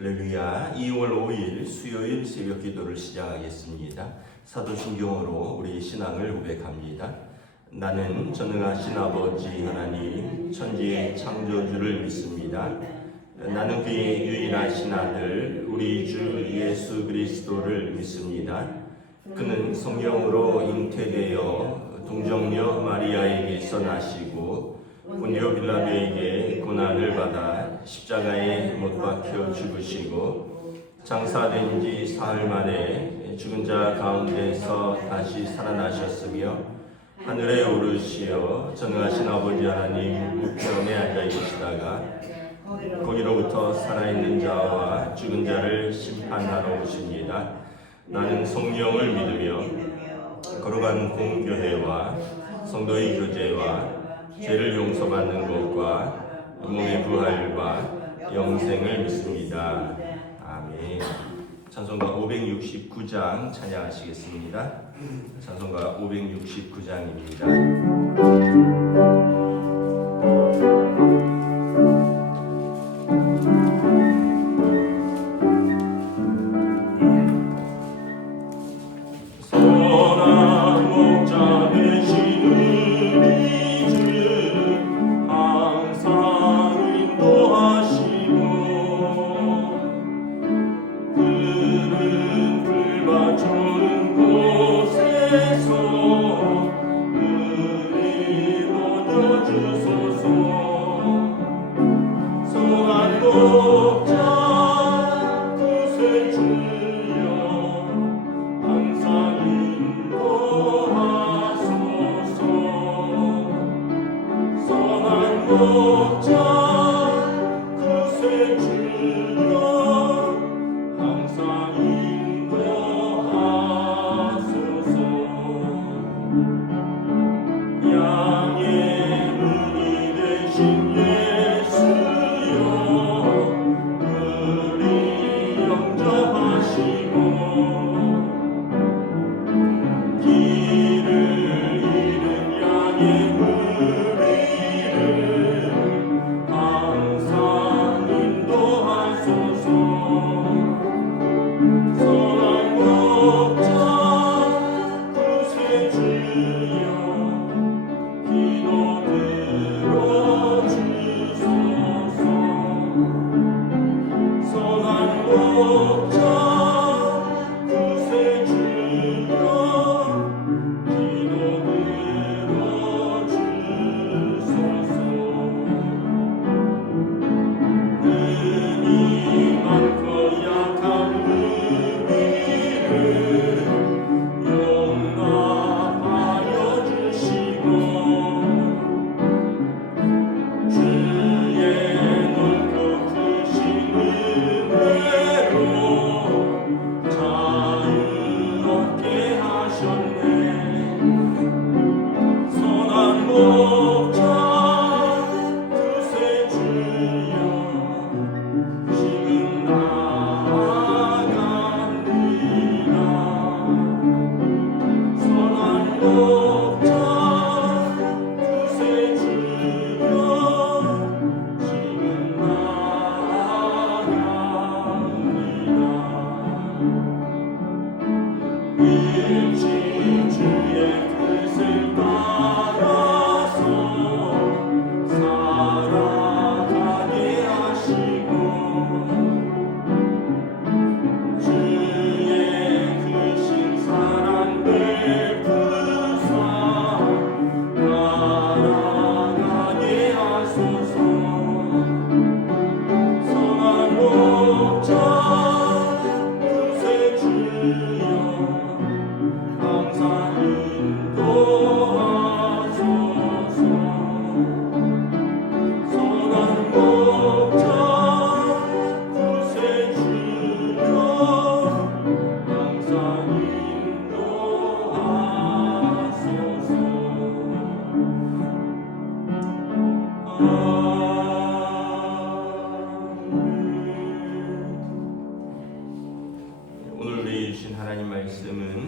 할렐루야. 2월 5일 수요일 새벽 기도를 시작하겠습니다. 사도신경으로 우리 신앙을 고백합니다. 나는 전능하신 아버지 하나님 천지의 창조주를 믿습니다. 나는 그의 유일하신 아들 우리 주 예수 그리스도를 믿습니다. 그는 성령으로 잉태되어 동정녀 마리아에게서 나시고 본디오 빌라도에게 고난을 받아 십자가에 못 박혀 죽으시고 장사된 지 사흘 만에 죽은 자 가운데서 다시 살아나셨으며 하늘에 오르시어 전능하신 아버지 하나님 우편에 앉아 계시다가 거기로부터 살아있는 자와 죽은 자를 심판하러 오십니다. 나는 성령을 믿으며 거룩한 공교회와 성도의 교제와 죄를 용서받는 것과 몸의 부활과 영생을 믿습니다. 아멘. 찬송가 569장 찬양하시겠습니다. 찬송가 569장입니다.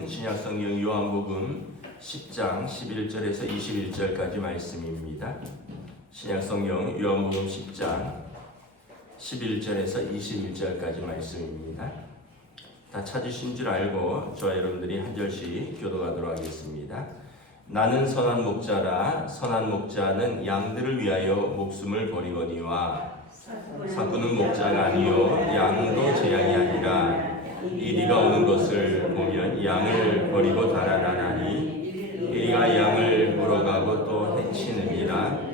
신약성경 요한복음 10장 11절에서 21절까지 말씀입니다. 신약성경 요한복음 10장 11절에서 21절까지 말씀입니다. 다 찾으신 줄 알고 저와 여러분들이 한 절씩 교도하도록 하겠습니다. 나는 선한 목자라. 선한 목자는 양들을 위하여 목숨을 버리거니와 사꾸는 목자가 아니요 양도 제 양이 아니라 이리가 오는 것을 보면 양을 버리고 달아나나니 이리가 양을 물어가고 또 해치느니라.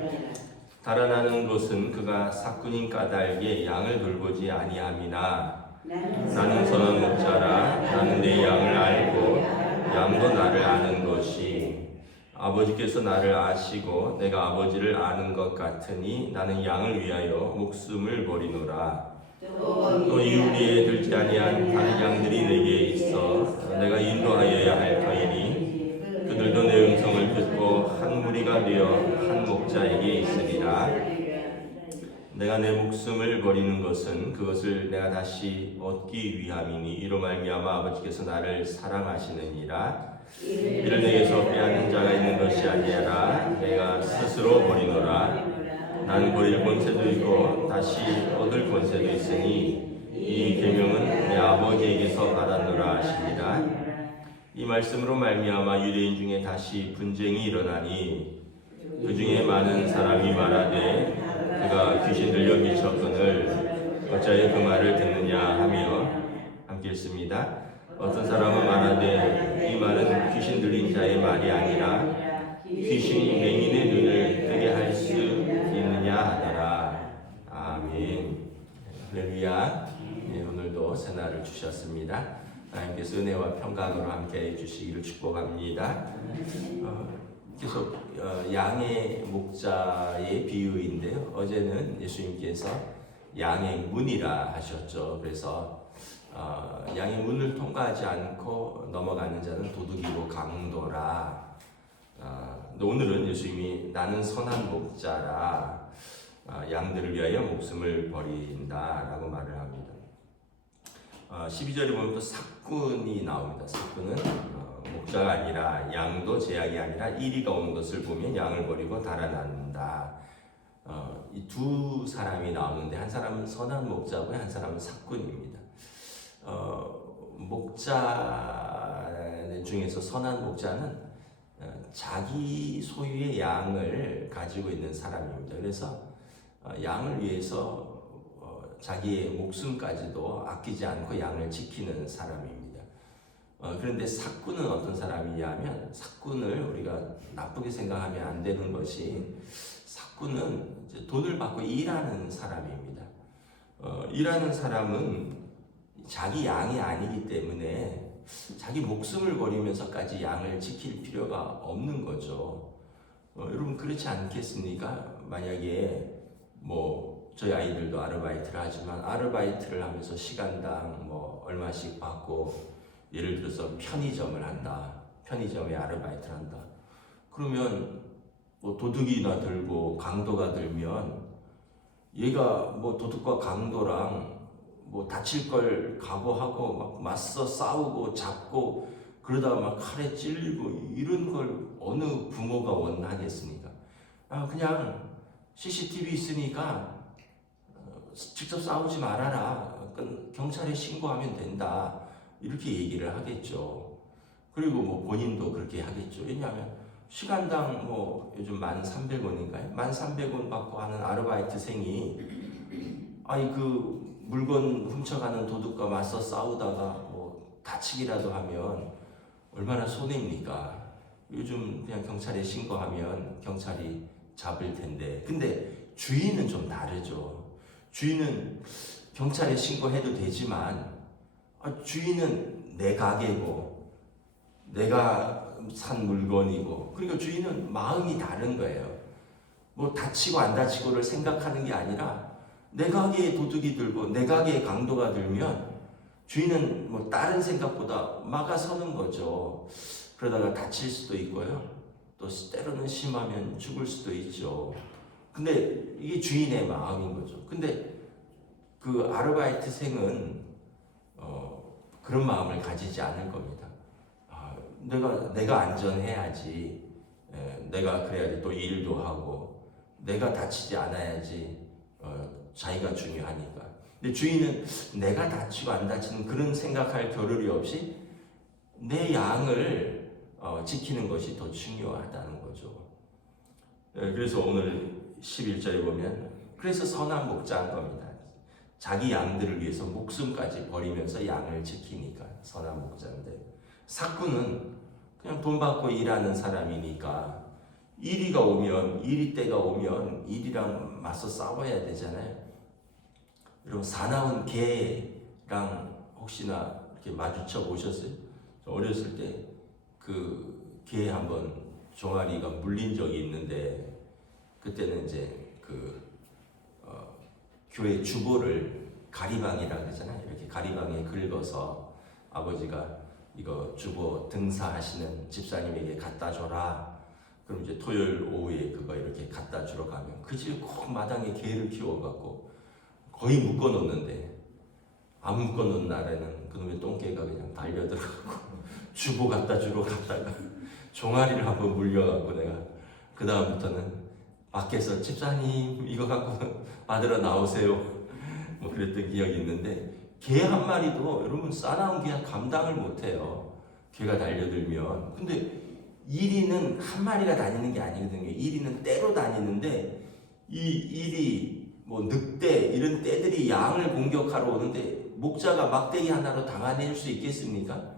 달아나는 것은 그가 사꾼인 까닭에 양을 돌보지 아니함이나 나는 선한 목자라. 나는 내 양을 알고 양도 나를 아는 것이 아버지께서 나를 아시고 내가 아버지를 아는 것 같으니 나는 양을 위하여 목숨을 버리노라. 또 이우리에 들지 아니한 다른 양들이 내게 있어 내가 인도하여야 할 터이니 그들도 내 음성을 듣고 한 무리가 되어 한 목자에게 있으리라. 내가 내 목숨을 버리는 것은 그것을 내가 다시 얻기 위함이니 이로 말미암아 아버지께서 나를 사랑하시느니라. 이를 내게서 빼앗는 자가 있는 것이 아니라 내가 스스로 버리노라. 나는 버릴 권세도 있고 다시 얻을 권세도 있으니 이 계명은 내 아버지에게서 받았노라 하시니라. 이 말씀으로 말미암아 유대인 중에 다시 분쟁이 일어나니 그 중에 많은 사람이 말하되 그가 귀신 들려 미쳤거늘 어찌하여 그 말을 듣느냐 하며 함께 읽습니다. 어떤 사람은 말하되 이 말은 귀신 들린 자의 말이 아니라 귀신이 맹인의 눈을 뜨게 할 수 있느냐 하더라. 아멘. 할렐루야. 네, 오늘도 새날을 주셨습니다. 하나님께서 은혜와 평강으로 함께 해주시기를 축복합니다. 계속 양의 목자의 비유인데요. 어제는 예수님께서 양의 문이라 하셨죠. 그래서 양의 문을 통과하지 않고 넘어가는 자는 도둑이고 강도라. 오늘은 예수님이 나는 선한 목자라. 양들을 위하여 목숨을 버린다라고 말을 합니다. 12절에 보면 또 사꾼이 나옵니다. 사꾼은 목자가 아니라 양도 제 양이 아니라 이리가 오는 것을 보면 양을 버리고 달아난다. 이 두 사람이 나오는데 한 사람은 선한 목자고 한 사람은 사꾼입니다. 목자 중에서 선한 목자는 자기 소유의 양을 가지고 있는 사람입니다. 그래서 양을 위해서 자기의 목숨까지도 아끼지 않고 양을 지키는 사람입니다. 그런데 사꾼은 어떤 사람이냐면 사꾼을 우리가 나쁘게 생각하면 안 되는 것이 사꾼은 이제 돈을 받고 일하는 사람입니다. 일하는 사람은 자기 양이 아니기 때문에 자기 목숨을 버리면서까지 양을 지킬 필요가 없는 거죠. 여러분 그렇지 않겠습니까? 만약에 저희 아이들도 아르바이트를 하지만 아르바이트를 하면서 시간당 얼마씩 받고 예를 들어서 편의점을 한다. 편의점에 아르바이트를 한다. 그러면 도둑이나 들고 강도가 들면 얘가 도둑과 강도랑 다칠 걸 각오하고 막 맞서 싸우고 잡고 그러다가 막 칼에 찔리고 이런 걸 어느 부모가 원하겠습니까? 그냥 CCTV 있으니까 직접 싸우지 말아라. 경찰에 신고하면 된다. 이렇게 얘기를 하겠죠. 그리고 본인도 그렇게 하겠죠. 왜냐하면 시간당 요즘 1,300원인가요? 1,300원 받고 하는 아르바이트생이 그 물건 훔쳐가는 도둑과 맞서 싸우다가 다치기라도 하면 얼마나 손해입니까? 요즘 그냥 경찰에 신고하면 경찰이 잡을 텐데. 근데 주인은 좀 다르죠. 주인은 경찰에 신고해도 되지만 주인은 내 가게고 내가 산 물건이고 그러니까 주인은 마음이 다른 거예요. 다치고 안 다치고를 생각하는 게 아니라 내 가게에 도둑이 들고 내 가게에 강도가 들면 주인은 다른 생각보다 막아서는 거죠. 그러다가 다칠 수도 있고요. 또 때로는 심하면 죽을 수도 있죠. 근데 이게 주인의 마음인 거죠. 근데 그 아르바이트생은 그런 마음을 가지지 않을 겁니다. 내가 안전해야지. 내가 그래야지 또 일도 하고 내가 다치지 않아야지 자기가 중요하니까. 근데 주인은 내가 다치고 안 다치는 그런 생각할 겨를이 없이 내 양을 지키는 것이 더 중요하다는 거죠. 그래서 오늘 11절에 보면 그래서 선한 목자한 겁니다. 자기 양들을 위해서 목숨까지 버리면서 양을 지키니까 선한 목자인데, 삭구는 그냥 돈 받고 일하는 사람이니까 일이 때가 오면 일이랑 맞서 싸워야 되잖아요. 여러분, 사나운 개랑 혹시나 이렇게 마주쳐 보셨어요? 어렸을 때 그 개 한번 종아리가 물린 적이 있는데, 그때는 이제 교회 주보를 가리방이라고 하잖아요. 이렇게 가리방에 긁어서 아버지가 이거 주보 등사하시는 집사님에게 갖다 줘라. 그럼 이제 토요일 오후에 그거 이렇게 갖다 주러 가면 그 집에 꼭 마당에 개를 키워갖고 거의 묶어놓는데, 안 묶어놓은 날에는 그놈의 똥개가 그냥 달려들어가고 주보 갖다 주러 갔다가 종아리를 한번 물려갖고 내가 그 다음부터는 밖에서 집사님 이거 갖고 받으러 나오세요 뭐 그랬던 기억이 있는데, 개 한 마리도 여러분 싸나운 개 감당을 못해요. 개가 달려들면. 근데 1위는 한 마리가 다니는 게 아니거든요. 1위는 떼로 다니는데, 이 1위 뭐 늑대 이런 떼들이 양을 공격하러 오는데 목자가 막대기 하나로 당해낼 수 있겠습니까?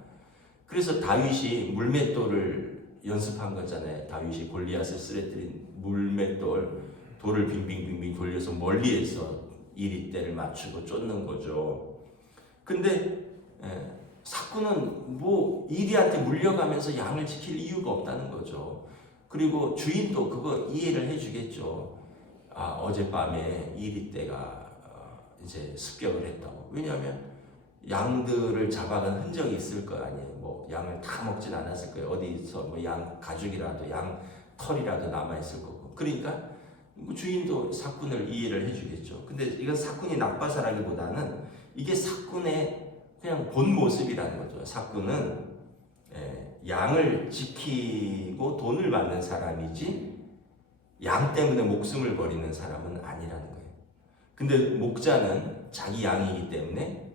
그래서 다윗이 물맷돌을 연습한 거잖아요. 다윗이 골리앗을 쓰러뜨린 물맷돌, 돌을 빙빙빙빙 돌려서 멀리에서 1위 떼를 맞추고 쫓는 거죠. 근데 삭구는 뭐 1위한테 물려가면서 양을 지킬 이유가 없다는 거죠. 그리고 주인도 그거 이해를 해주겠죠. 어젯밤에 1위 떼가 이제 습격을 했다고. 왜냐하면 양들을 잡아간 흔적이 있을 거 아니에요. 뭐 양을 다 먹진 않았을 거예요. 어디서 뭐 양 가죽이라도 양 털이라도 남아 있을 거고. 그러니까 주인도 삭군을 이해를 해주겠죠. 근데 이건 삭군이 나빠서라기보다는 이게 삭군의 그냥 본 모습이라는 거죠. 삭군은 양을 지키고 돈을 받는 사람이지 양 때문에 목숨을 버리는 사람은 아니라는 거예요. 근데 목자는 자기 양이기 때문에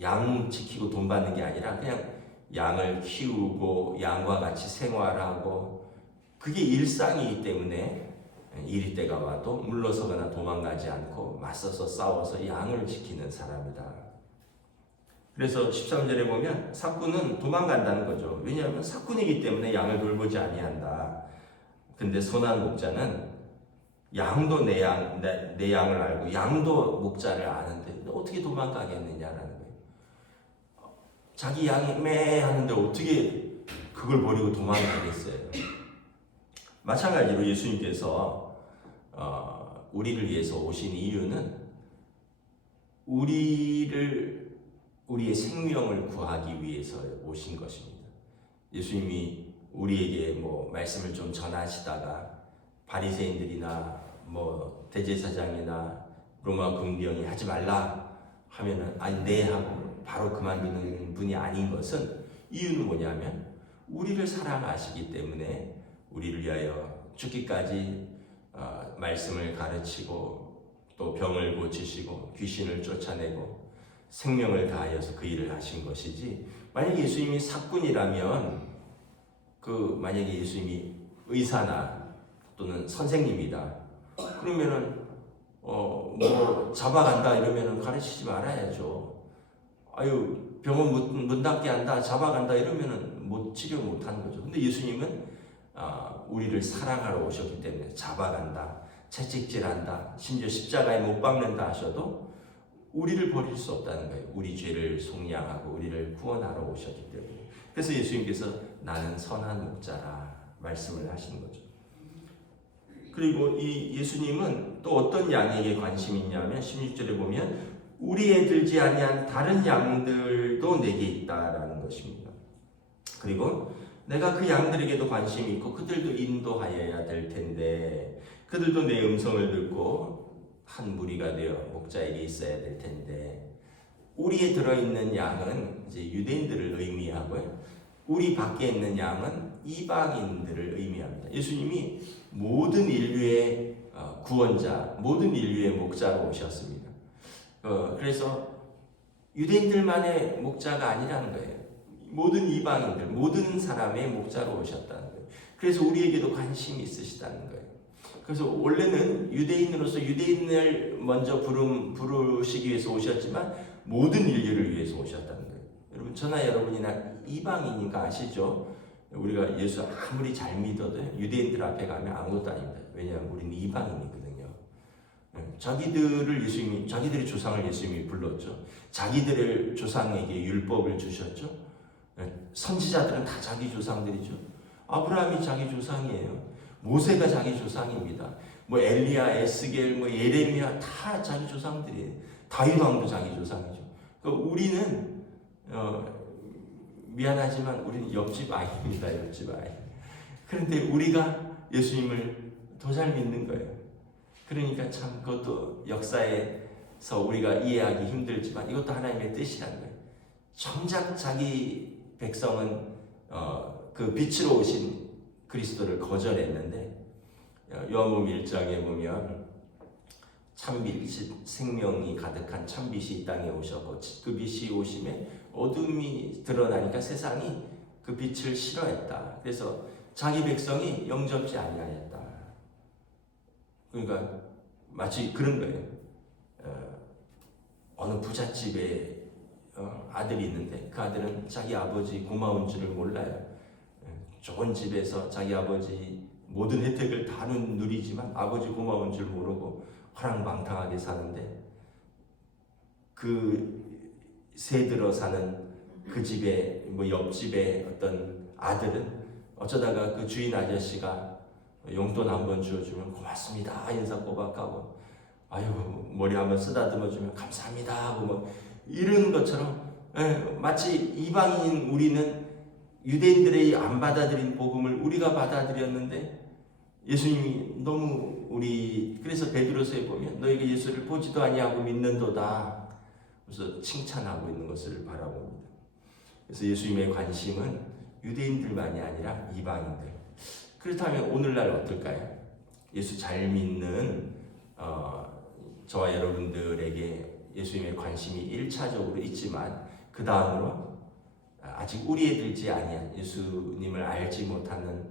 양 지키고 돈 받는 게 아니라 그냥 양을 키우고 양과 같이 생활하고, 그게 일상이기 때문에 1위 때가 와도 물러서거나 도망가지 않고 맞서서 싸워서 양을 지키는 사람이다. 그래서 13절에 보면 삭군은 도망간다는 거죠. 왜냐하면 삭군이기 때문에 양을 돌보지 아니한다. 근데 선한 목자는 양도 내 양을 알고 양도 목자를 아는데 어떻게 도망가겠느냐라는 거예요. 자기 양이 매 하는데 어떻게 그걸 버리고 도망가겠어요. 마찬가지로 예수님께서 우리를 위해서 오신 이유는 우리의 생명을 구하기 위해서 오신 것입니다. 예수님이 우리에게 뭐 말씀을 좀 전하시다가 바리새인들이나 뭐 대제사장이나 로마 군병이 하지 말라 하면은 아니 네 하고 바로 그만두는 분이 아닌 것은, 이유는 뭐냐면 우리를 사랑하시기 때문에 우리를 위하여 죽기까지 말씀을 가르치고 또 병을 고치시고 귀신을 쫓아내고 생명을 다하여서 그 일을 하신 것이지, 만약에 예수님이 삭군이라면 만약에 예수님이 의사나 또는 선생님이다 그러면은 뭐 잡아간다 이러면은 가르치지 말아야죠. 병원 문 닫게 한다, 잡아간다 이러면은 치료 못 하는 거죠. 근데 예수님은 우리를 사랑하러 오셨기 때문에 잡아간다, 채찍질한다, 심지어 십자가에 못 박는다 하셔도 우리를 버릴 수 없다는 거예요. 우리 죄를 속량하고 우리를 구원하러 오셨기 때문에. 그래서 예수님께서 나는 선한 목자라 말씀을 하시는 거죠. 그리고 이 예수님은 또 어떤 양에게 관심이 있냐면 16절에 보면 우리에 들지 아니한 다른 양들도 내게 있다라는 것입니다. 그리고 내가 그 양들에게도 관심이 있고 그들도 인도하여야 될 텐데, 그들도 내 음성을 듣고 한 무리가 되어 목자에게 있어야 될 텐데, 우리에 들어있는 양은 이제 유대인들을 의미하고요, 우리 밖에 있는 양은 이방인들을 의미합니다. 예수님이 모든 인류의 구원자, 모든 인류의 목자로 오셨습니다. 그래서 유대인들만의 목자가 아니라는 거예요. 모든 이방인들, 모든 사람의 목자로 오셨다는 거예요. 그래서 우리에게도 관심이 있으시다는 거예요. 그래서 원래는 유대인으로서 유대인을 먼저 부르시기 위해서 오셨지만 모든 인류를 위해서 오셨다는 거예요. 여러분, 저나 여러분이나 이방인인가 아시죠? 우리가 예수 아무리 잘 믿어도 유대인들 앞에 가면 아무것도 아닙니다. 왜냐하면 우리는 이방인이거든요. 자기들의 조상을 예수님이 불렀죠. 자기들의 조상에게 율법을 주셨죠. 선지자들은 다 자기 조상들이죠. 아브라함이 자기 조상이에요. 모세가 자기 조상입니다. 엘리야, 에스겔, 예레미야 다 자기 조상들이에요. 다윗 왕도 자기 조상이죠. 그러니까 우리는 미안하지만 우리는 옆집 아이입니다. 옆집 아이. 그런데 우리가 예수님을 더 잘 믿는 거예요. 그러니까 참 그것도 역사에서 우리가 이해하기 힘들지만 이것도 하나님의 뜻이라는 거예요. 정작 자기 백성은 그 빛으로 오신 그리스도를 거절했는데 요한복음 1장에 보면 참빛, 생명이 가득한 참빛이 이 땅에 오셨고 그 빛이 오심에 어둠이 드러나니까 세상이 그 빛을 싫어했다. 그래서 자기 백성이 영접지 아니하였다. 그러니까 마치 그런 거예요. 어느 부잣집에 아들이 있는데 그 아들은 자기 아버지 고마운 줄을 몰라요. 좋은 집에서 자기 아버지 모든 혜택을 다 누리지만 아버지 고마운 줄 모르고 호랑방탕하게 사는데 그 새들어 사는 그 집에 옆집에 어떤 아들은 어쩌다가 그 주인 아저씨가 용돈 한번 주어주면 고맙습니다 인사 꼬박하고 아유 머리 한번 쓰다듬어 주면 감사합니다 하고 이런 것처럼 마치 이방인 우리는 유대인들이 안 받아들인 복음을 우리가 받아들였는데 예수님이 너무 그래서 베드로서에 보면 너희가 예수를 보지도 아니하고 믿는도다. 그래서 칭찬하고 있는 것을 바라봅니다. 그래서 예수님의 관심은 유대인들만이 아니라 이방인들. 그렇다면 오늘날 어떨까요? 예수 잘 믿는 저와 여러분들에게 예수님의 관심이 1차적으로 있지만 그 다음으로 아직 우리에 들지 아니한 예수님을 알지 못하는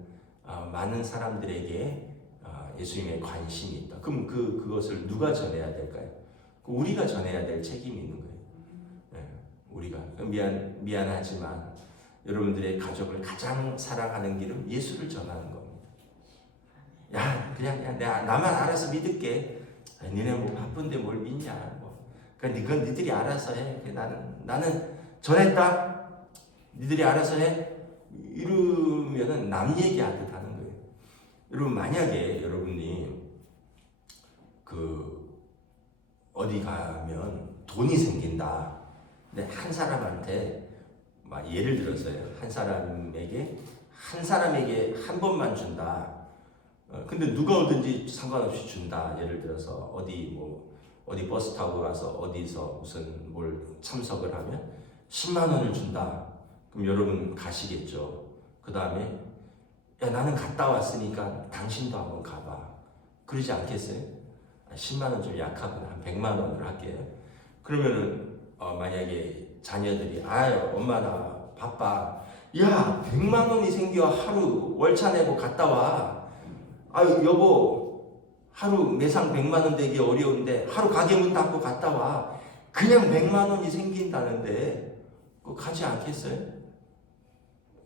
많은 사람들에게 예수님의 관심이 있다. 그럼 그것을 누가 전해야 될까요? 우리가 전해야 될 책임이 있는 거예요. 우리가 미안하지만 여러분들의 가족을 가장 사랑하는 길은 예수를 전하는 겁니다. 그냥 나만 알아서 믿을게. 니네 바쁜데 뭘 믿냐? 그건 니들이 알아서 해. 나는 전했다. 니들이 알아서 해. 이러면은 남 얘기하듯 하는 거예요. 여러분 만약에 여러분이 어디 가면 돈이 생긴다. 근데 한 사람한테 예를 들어서요. 한 사람에게 한 번만 준다. 근데 누가 오든지 상관없이 준다. 예를 들어서 어디 버스 타고 가서 어디서 무슨 뭘 참석을 하면 10만 원을 준다. 그럼 여러분 가시겠죠. 그 다음에 나는 갔다 왔으니까 당신도 한번 가봐. 그러지 않겠어요? 10만 원 좀 약하구나. 한 100만 원으로 할게요. 그러면은 만약에 자녀들이 엄마 나 바빠. 100만 원이 생겨 하루 월차 내고 갔다 와. 여보 하루 매상 100만 원 되기 어려운데 하루 가게 문 닫고 갔다 와. 그냥 100만 원이 생긴다는데 그거 가지 않겠어요?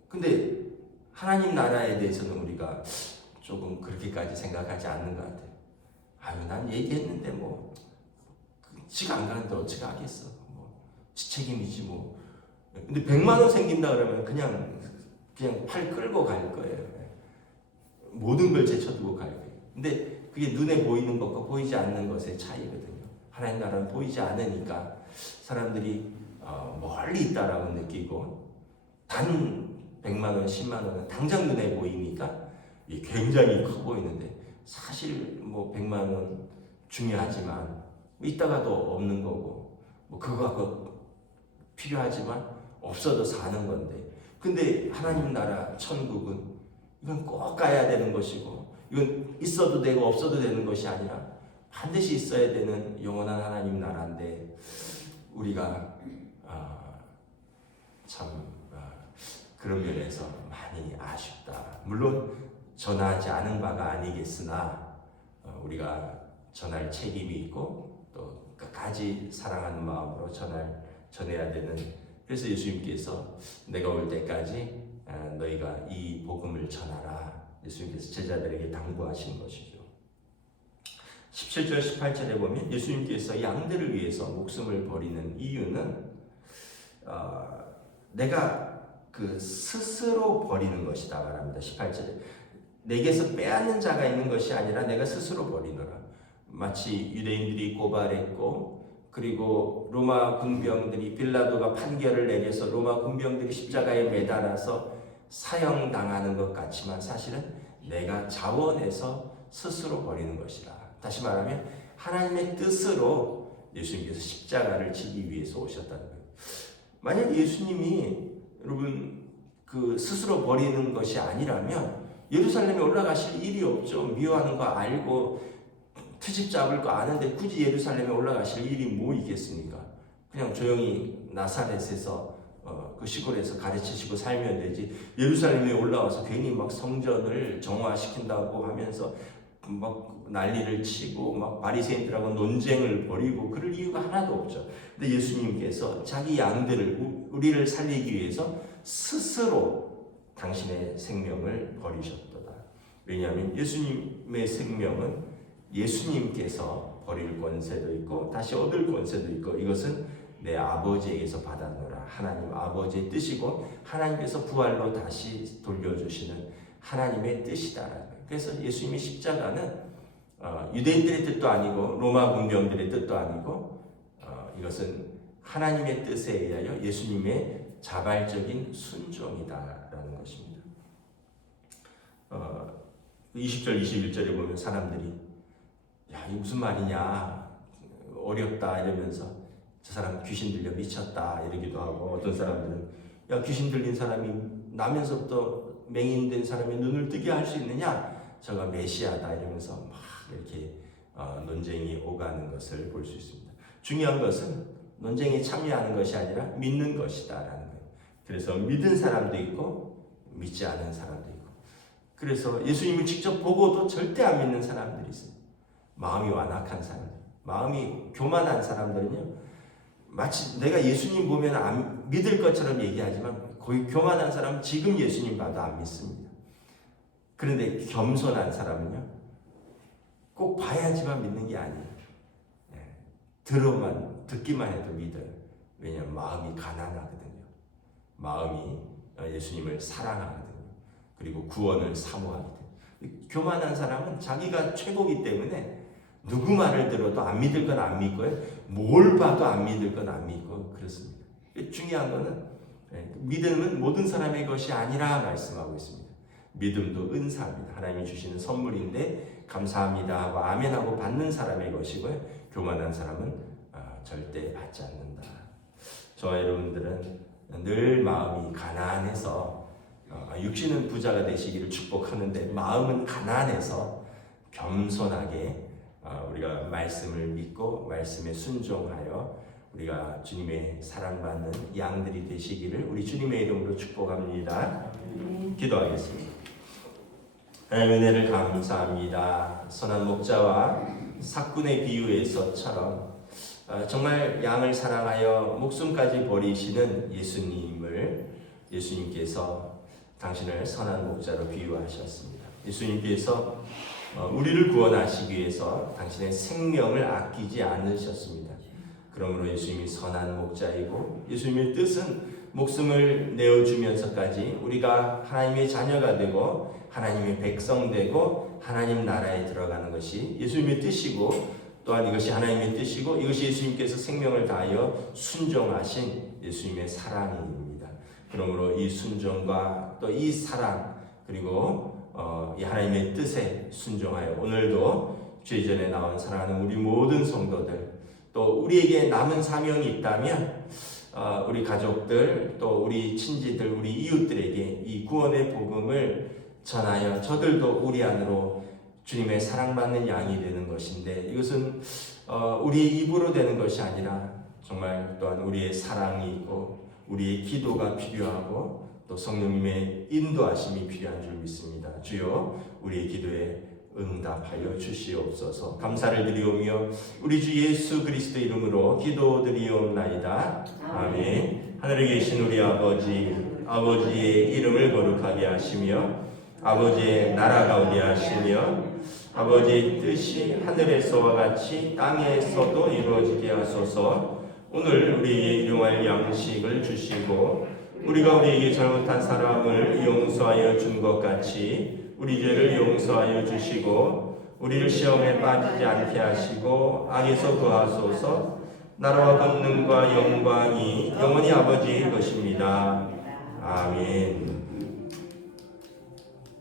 근데 하나님 나라에 대해서는 우리가 조금 그렇게까지 생각하지 않는 것 같아요. 난 얘기했는데 지가 안 가는데 어찌 가겠어. 지 책임이지 근데 100만 원 생긴다 그러면 그냥 팔 끌고 갈 거예요. 모든 걸 제쳐두고 갈 거예요. 근데 그게 눈에 보이는 것과 보이지 않는 것의 차이거든요. 하나님 나라는 보이지 않으니까 사람들이 멀리 있다라고 느끼고 단 100만 원, 10만 원은 당장 눈에 보이니까 굉장히 커 보이는데 사실 100만 원 중요하지만 있다가도 없는 거고 그거 필요하지만 없어도 사는 건데 근데 하나님 나라 천국은 이건 꼭 가야 되는 것이고 이건 있어도 되고 없어도 되는 것이 아니라 반드시 있어야 되는 영원한 하나님 나라인데 우리가 참 그런 면에서 많이 아쉽다. 물론 전하지 않은 바가 아니겠으나 우리가 전할 책임이 있고 또 끝까지 사랑하는 마음으로 전해야 되는. 그래서 예수님께서 내가 올 때까지 너희가 이 복음을 전하라. 예수님께서 제자들에게 당부하신 것이죠. 17절 18절에 보면 예수님께서 양들을 위해서 목숨을 버리는 이유는 내가 그 스스로 버리는 것이다 말합니다. 18절에 내게서 빼앗는 자가 있는 것이 아니라 내가 스스로 버리노라. 마치 유대인들이 고발했고 그리고 로마 군병들이 빌라도가 판결을 내려서 로마 군병들이 십자가에 매달아서 사형당하는 것 같지만 사실은 내가 자원해서 스스로 버리는 것이라. 다시 말하면 하나님의 뜻으로 예수님께서 십자가를 지기 위해서 오셨다는 거예요. 만약 예수님이 여러분 그 스스로 버리는 것이 아니라면 예루살렘에 올라가실 일이 없죠. 미워하는 거 알고 트집 잡을 거 아는데 굳이 예루살렘에 올라가실 일이 뭐 있겠습니까? 그냥 조용히 나사렛에서 그 시골에서 가르치시고 살면 되지. 예루살렘에 올라와서 괜히 막 성전을 정화시킨다고 하면서 막 난리를 치고 막 바리새인들하고 논쟁을 벌이고 그럴 이유가 하나도 없죠. 근데 예수님께서 자기 양들을 우리를 살리기 위해서 스스로 당신의 생명을 버리셨도다. 왜냐하면 예수님의 생명은 예수님께서 버릴 권세도 있고 다시 얻을 권세도 있고 이것은 내 아버지에게서 받았노라. 하나님 아버지의 뜻이고 하나님께서 부활로 다시 돌려주시는 하나님의 뜻이다라는 거예요. 그래서 예수님의 십자가는 유대인들의 뜻도 아니고 로마 군병들의 뜻도 아니고 이것은 하나님의 뜻에 의하여 예수님의 자발적인 순종이다라는 것입니다. 20절 21절에 보면 사람들이 야 이게 무슨 말이냐 어렵다 이러면서 저 사람 귀신 들려 미쳤다 이러기도 하고 어떤 사람들은 야 귀신 들린 사람이 나면서부터 맹인된 사람이 눈을 뜨게 할 수 있느냐 저가 메시아다 이러면서 막 이렇게 논쟁이 오가는 것을 볼 수 있습니다. 중요한 것은 논쟁에 참여하는 것이 아니라 믿는 것이다라는 거예요. 그래서 믿은 사람도 있고 믿지 않은 사람도 있고 그래서 예수님을 직접 보고도 절대 안 믿는 사람들이 있어요. 마음이 완악한 사람들, 마음이 교만한 사람들은요 마치 내가 예수님 보면 안 믿을 것처럼 얘기하지만 거의 교만한 사람은 지금 예수님 봐도 안 믿습니다. 그런데 겸손한 사람은요 꼭 봐야지만 믿는 게 아니에요. 듣기만 해도 믿어요. 왜냐하면 마음이 가난하거든요. 마음이 예수님을 사랑하거든요. 그리고 구원을 사모하거든요. 교만한 사람은 자기가 최고이기 때문에 누구 말을 들어도 안 믿을 건 안 믿고요. 뭘 봐도 안 믿을 건 안 믿고 그렇습니다. 중요한 거는 믿음은 모든 사람의 것이 아니라 말씀하고 있습니다. 믿음도 은사입니다. 하나님이 주시는 선물인데 감사합니다 하고 아멘하고 받는 사람의 것이고요. 교만한 사람은 절대 받지 않는다. 저와 여러분들은 늘 마음이 가난해서 육신은 부자가 되시기를 축복하는데 마음은 가난해서 겸손하게 우리가 말씀을 믿고 말씀에 순종하여 우리가 주님의 사랑받는 양들이 되시기를 우리 주님의 이름으로 축복합니다. 기도하겠습니다. 하나님의 은혜를 감사합니다. 선한 목자와 삭군의 비유에서처럼 정말 양을 사랑하여 목숨까지 버리시는 예수님께서 당신을 선한 목자로 비유하셨습니다. 예수님께서 우리를 구원하시기 위해서 당신의 생명을 아끼지 않으셨습니다. 그러므로 예수님이 선한 목자이고 예수님의 뜻은 목숨을 내어주면서까지 우리가 하나님의 자녀가 되고 하나님의 백성 되고 하나님 나라에 들어가는 것이 예수님의 뜻이고 또한 이것이 하나님의 뜻이고 이것이 예수님께서 생명을 다하여 순종하신 예수님의 사랑입니다. 그러므로 이 순종과 또 이 사랑 그리고 이 하나님의 뜻에 순종하여 오늘도 주의 전에 나온 사랑하는 우리 모든 성도들 또 우리에게 남은 사명이 있다면 우리 가족들 또 우리 친지들 우리 이웃들에게 이 구원의 복음을 전하여 저들도 우리 안으로 주님의 사랑받는 양이 되는 것인데 이것은 우리의 입으로 되는 것이 아니라 정말 또한 우리의 사랑이 있고 우리의 기도가 필요하고 또 성령님의 인도하심이 필요한 줄 믿습니다. 주여 우리의 기도에 응답하여 주시옵소서. 감사를 드리오며 우리 주 예수 그리스도 이름으로 기도드리옵나이다. 아멘. 하늘에 계신 우리 아버지의 이름을 거룩하게 하시며 아버지의 나라가 오게 하시며 아버지의 뜻이 하늘에서와 같이 땅에서도 이루어지게 하소서. 오늘 우리에게 일용할 양식을 주시고 우리가 우리에게 잘못한 사람을 용서하여 준 것 같이 우리 죄를 용서하여 주시고 우리를 시험에 빠지지 않게 하시고 악에서 구하소서. 나라와 권능과 영광이 영원히 아버지의 것입니다. 아멘.